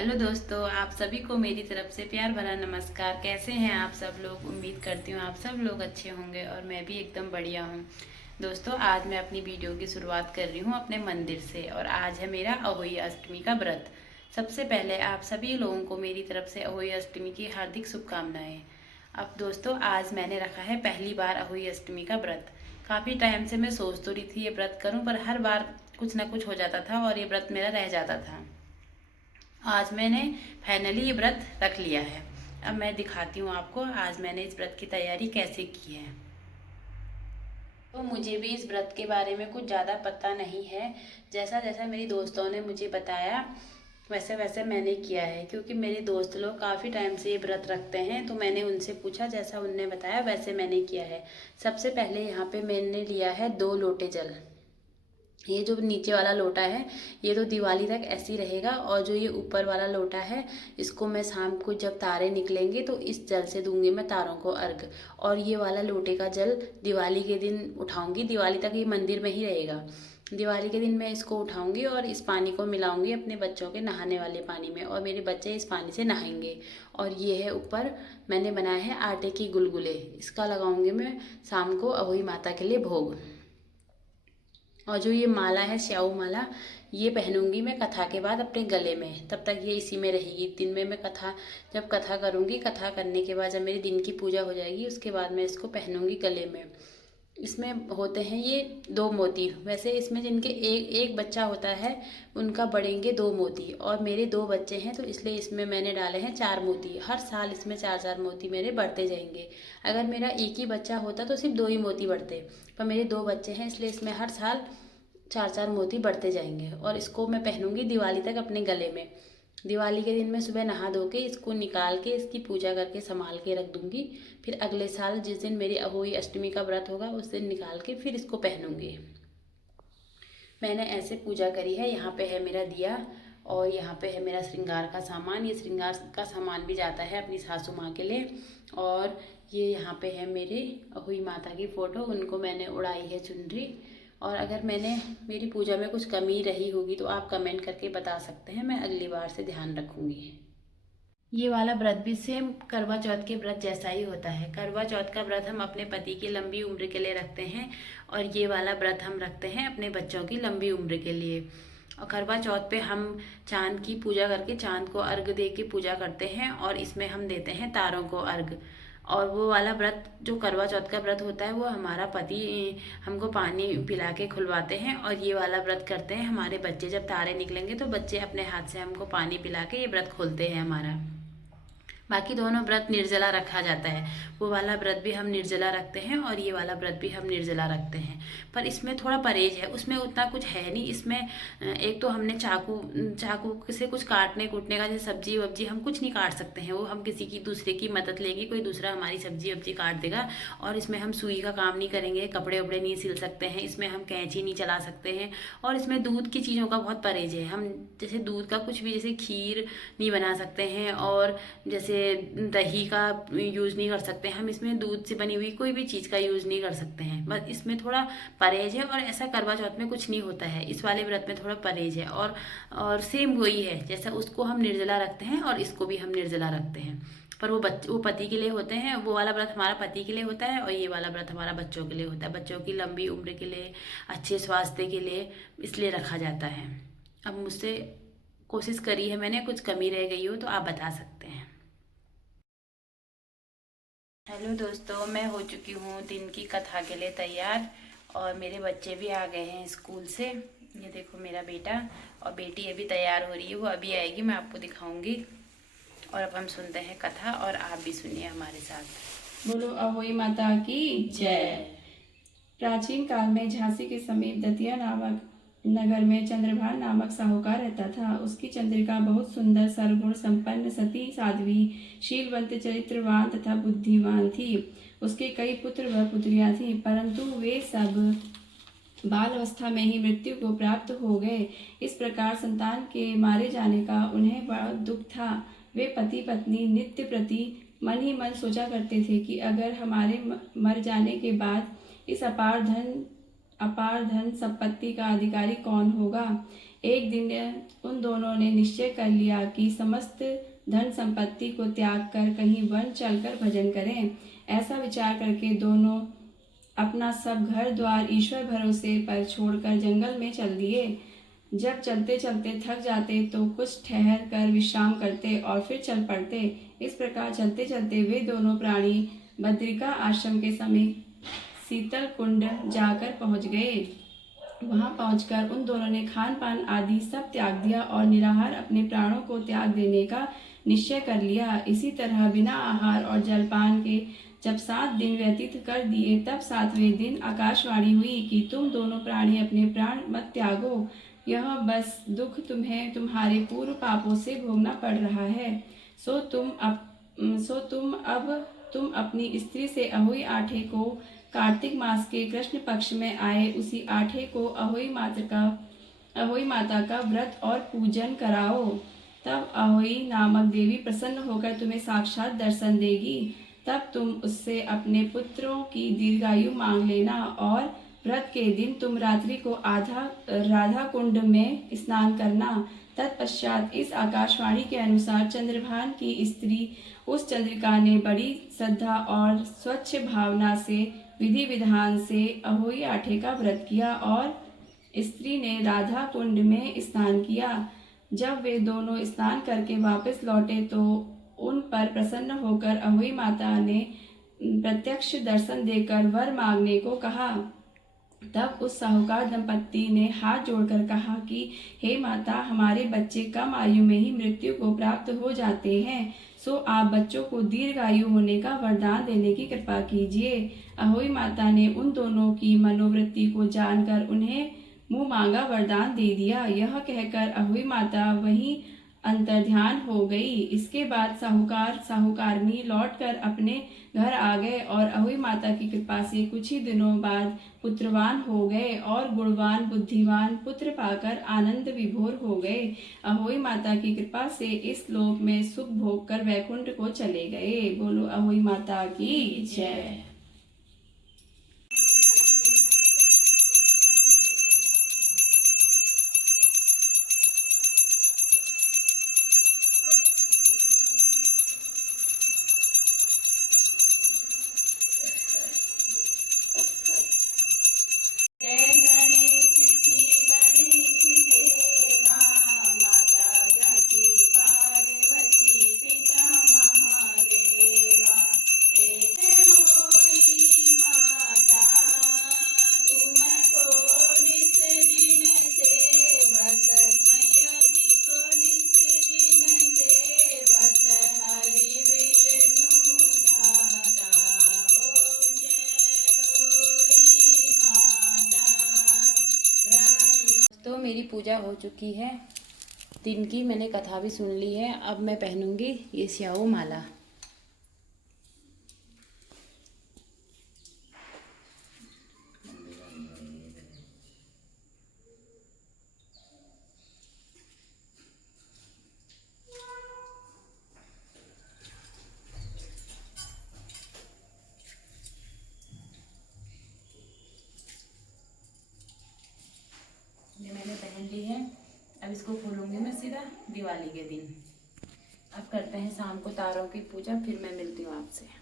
Hello दोस्तों, आप सभी को मेरी तरफ से प्यार भरा नमस्कार। कैसे हैं आप सब लोग? उम्मीद करती हूँ आप सब लोग अच्छे होंगे और मैं भी एकदम बढ़िया हूँ। दोस्तों, आज मैं अपनी वीडियो की शुरुआत कर रही हूँ अपने मंदिर से और आज है मेरा अहोई अष्टमी का व्रत। सबसे पहले आप सभी लोगों को मेरी तरफ से अहोई अष्टमी की हार्दिक शुभकामनाएं। अब दोस्तों, आज मैंने रखा है पहली बार अहोई अष्टमी का व्रत। काफ़ी टाइम से मैं सोच तो रही थी ये व्रत करूँ, पर हर बार कुछ ना कुछ हो जाता था और ये व्रत मेरा रह जाता था। आज मैंने फाइनली ये व्रत रख लिया है। अब मैं दिखाती हूँ आपको आज मैंने इस व्रत की तैयारी कैसे की है। तो मुझे भी इस व्रत के बारे में कुछ ज़्यादा पता नहीं है। जैसा जैसा मेरी दोस्तों ने मुझे बताया वैसे वैसे मैंने किया है, क्योंकि मेरे दोस्त लोग काफ़ी टाइम से ये व्रत रखते हैं, तो मैंने उनसे पूछा, जैसा उनने बताया वैसे मैंने किया है। सबसे पहले यहाँ पे मैंने लिया है 2 लोटे जल। ये जो नीचे वाला लोटा है ये तो दिवाली तक ऐसे ही रहेगा, और जो ये ऊपर वाला लोटा है इसको मैं शाम को जब तारे निकलेंगे तो इस जल से दूंगी मैं तारों को अर्घ। और ये वाला लोटे का जल दिवाली के दिन उठाऊंगी, दिवाली तक ये मंदिर में ही रहेगा। दिवाली के दिन मैं इसको उठाऊंगी और इस पानी को मिलाऊंगी अपने बच्चों के नहाने वाले पानी में, और मेरे बच्चे इस पानी से नहाएंगे। और ये है ऊपर मैंने बनाया है आटे की गुलगुले, इसका लगाऊंगी मैं शाम को अहोई माता के लिए भोग। और जो ये माला है स्याऊ माला, ये पहनूंगी मैं कथा के बाद अपने गले में, तब तक ये इसी में रहेगी। दिन में मैं कथा जब कथा करूंगी, कथा करने के बाद जब मेरी दिन की पूजा हो जाएगी उसके बाद मैं इसको पहनूंगी गले में। इसमें होते हैं ये 2 मोती। वैसे इसमें जिनके एक एक बच्चा होता है उनका बढ़ेंगे 2 मोती, और मेरे 2 बच्चे हैं तो इसलिए इसमें मैंने डाले हैं 4 मोती। हर साल इसमें 4-4 मोती मेरे बढ़ते जाएंगे। अगर मेरा एक ही बच्चा होता तो सिर्फ 2 ही मोती बढ़ते, पर मेरे 2 बच्चे हैं इसलिए इसमें हर साल 4-4 मोती बढ़ते जाएंगे। और इसको मैं पहनूंगी दिवाली तक अपने गले में। दिवाली के दिन मैं सुबह नहा धो के इसको निकाल के इसकी पूजा करके संभाल के रख दूंगी। फिर अगले साल जिस दिन मेरी अहोई अष्टमी का व्रत होगा उस दिन निकाल के फिर इसको पहनूंगी। मैंने ऐसे पूजा करी है। यहाँ पे है मेरा दिया और यहाँ पे है मेरा श्रृंगार का सामान। ये श्रृंगार का सामान भी जाता है अपनी सासू माँ के लिए। और ये यहाँ पे है मेरी अहोई माता की फ़ोटो, उनको मैंने उड़ाई है चुनरी। और अगर मैंने मेरी पूजा में कुछ कमी रही होगी तो आप कमेंट करके बता सकते हैं, मैं अगली बार से ध्यान रखूँगी। ये वाला व्रत भी सेम करवा चौथ के व्रत जैसा ही होता है। करवा चौथ का व्रत हम अपने पति की लंबी उम्र के लिए रखते हैं, और ये वाला व्रत हम रखते हैं अपने बच्चों की लंबी उम्र के लिए। और करवा चौथ पे हम चांद की पूजा करके चांद को अर्घ दे के पूजा करते हैं, और इसमें हम देते हैं तारों को अर्घ। और वो वाला व्रत जो करवा चौथ का व्रत होता है वो हमारा पति हमको पानी पिला के खुलवाते हैं, और ये वाला व्रत करते हैं हमारे बच्चे। जब तारे निकलेंगे तो बच्चे अपने हाथ से हमको पानी पिला के ये व्रत खोलते हैं हमारा। बाकी दोनों व्रत निर्जला रखा जाता है। वो वाला व्रत भी हम निर्जला रखते हैं और ये वाला व्रत भी हम निर्जला रखते हैं। पर इसमें थोड़ा परहेज है, उसमें उतना कुछ है नहीं। इसमें एक तो हमने चाकू चाकू से कुछ काटने कूटने का, जैसे सब्जी वब्जी हम कुछ नहीं काट सकते हैं, वो हम किसी की दूसरे की मदद लेंगे, कोई दूसरा हमारी सब्जी वब्जी काट देगा। और इसमें हम सुई का काम नहीं करेंगे, कपड़े वपड़े नहीं सिल सकते हैं, इसमें हम कैंची नहीं चला सकते हैं। और इसमें दूध की चीज़ों का बहुत परहेज है। हम जैसे दूध का कुछ भी, जैसे खीर नहीं बना सकते हैं, और जैसे दही का यूज़ नहीं कर सकते। हम इसमें दूध से बनी हुई कोई भी चीज़ का यूज़ नहीं कर सकते हैं। बस इसमें थोड़ा परहेज है, और ऐसा करवा चौथ में कुछ नहीं होता है। इस वाले व्रत में थोड़ा परहेज है, और सेम वही है जैसा उसको हम निर्जला रखते हैं और इसको भी हम निर्जला रखते हैं। पर वो पति के लिए होते हैं। वो वाला व्रत हमारा पति के लिए होता है, और ये वाला व्रत हमारा बच्चों के लिए होता है, बच्चों की लंबी उम्र के लिए, अच्छे स्वास्थ्य के लिए, इसलिए रखा जाता है। अब मुझसे कोशिश करी है मैंने, कुछ कमी रह गई हो तो आप बता सकते हैं। हेलो दोस्तों, मैं हो चुकी हूँ दिन की कथा के लिए तैयार, और मेरे बच्चे भी आ गए हैं स्कूल से। ये देखो मेरा बेटा और बेटी अभी तैयार हो रही है, वो अभी आएगी, मैं आपको दिखाऊंगी। और अब हम सुनते हैं कथा, और आप भी सुनिए हमारे साथ। बोलो अहोई माता की जय। प्राचीन काल में झांसी के समीप दतिया नामक नगर में चंद्रभान नामक साहूकार रहता था। उसकी चंद्रिका बहुत सुंदर, सर्वगुण संपन्न, सती, साध्वी, शीलवंत, चरित्रवान तथा बुद्धिमान थी। उसके कई पुत्र व पुत्रियां थीं, परंतु वे सब बाल अवस्था में ही मृत्यु को प्राप्त हो गए। इस प्रकार संतान के मारे जाने का उन्हें बड़ा दुख था। वे पति पत्नी नित्य प्रति मन ही मन सोचा करते थे कि अगर हमारे मर जाने के बाद इस अपार धन संपत्ति का अधिकारी कौन होगा। एक दिन उन दोनों ने निश्चय कर लिया कि समस्त धन संपत्ति को त्याग कर कहीं वन चलकर भजन करें। ऐसा विचार करके दोनों अपना सब घर द्वार ईश्वर भरोसे पर छोड़कर जंगल में चल दिए। जब चलते चलते थक जाते तो कुछ ठहर कर विश्राम करते और फिर चल पड़ते। इस प्रकार चलते चलते वे दोनों प्राणी बद्रिका आश्रम के समीप शीतल कुंड जाकर पहुंच गए। वहां पहुंचकर उन दोनों ने खान पान आदि सब त्याग दिया और निराहार अपने प्राणों को त्याग देने का निश्चय कर लिया। इसी तरह बिना आहार और जलपान के जब 7 दिन व्यतीत कर दिए, तब 7वें दिन आकाशवाणी हुई कि तुम दोनों प्राणी अपने प्राण मत त्यागो। यह बस दुख तुम्हें तुम्हारे पूर्व पापों से भोगना पड़ रहा है। सो तुम अपनी स्त्री से अहोई आठे को कार्तिक मास के कृष्ण पक्ष में आए उसी आठे को अहोई माता का व्रत और पूजन कराओ। तब अहोई नामक देवी प्रसन्न होकर तुम्हें साक्षात दर्शन देगी। तब तुम उससे अपने पुत्रों की दीर्घायु मांग लेना और व्रत के दिन तुम रात्रि को राधा कुंड में स्नान करना। तत्पश्चात इस आकाशवाणी के अनुसार चंद्रभान की स्त्री उस चंद्रिका ने बड़ी श्रद्धा और स्वच्छ भावना से विधि विधान से अहोई आठे का व्रत किया और स्त्री ने राधा कुंड में स्नान किया। जब वे दोनों स्नान करके वापस लौटे तो उन पर प्रसन्न होकर अहोई माता ने प्रत्यक्ष दर्शन देकर वर मांगने को कहा। तब उस साहूकार दंपत्ति ने हाथ जोड़कर कहा कि हे माता, हमारे बच्चे कम आयु में ही मृत्यु को प्राप्त हो जाते हैं, सो आप बच्चों को दीर्घायु होने का वरदान देने की कृपा कीजिए। अहोई माता ने उन दोनों की मनोवृत्ति को जानकर उन्हें मुंह मांगा वरदान दे दिया। यह कहकर अहोई माता वहीं अंतर्ध्यान हो गई। इसके बाद साहूकारनी लौटकर अपने घर आ गए और अहोई माता की कृपा से कुछ ही दिनों बाद पुत्रवान हो गए और गुणवान बुद्धिमान पुत्र पाकर आनंद विभोर हो गए। अहोई माता की कृपा से इस लोक में सुख भोग कर वैकुंठ को चले गए। बोलो अहोई माता की जय। तो मेरी पूजा हो चुकी है, दिन की मैंने कथा भी सुन ली है। अब मैं पहनूंगी ये स्याऊ माला। ये मैंने पहन ली है। अब इसको खोलूंगी मैं सीधा दिवाली के दिन। अब करते हैं शाम को तारों की पूजा, फिर मैं मिलती हूँ आपसे।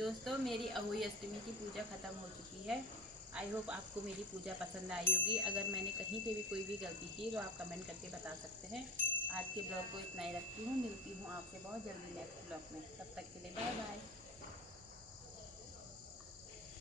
दोस्तों मेरी अहोई अष्टमी की पूजा ख़त्म हो चुकी है। आई होप आपको मेरी पूजा पसंद आई होगी। अगर मैंने कहीं पे भी कोई भी गलती की तो आप कमेंट करके बता सकते हैं। आज के ब्लॉग को इतना ही रखती हूँ, मिलती हूँ आपसे बहुत जल्दी नेक्स्ट ब्लॉग में। तब तक के लिए बाय बाय।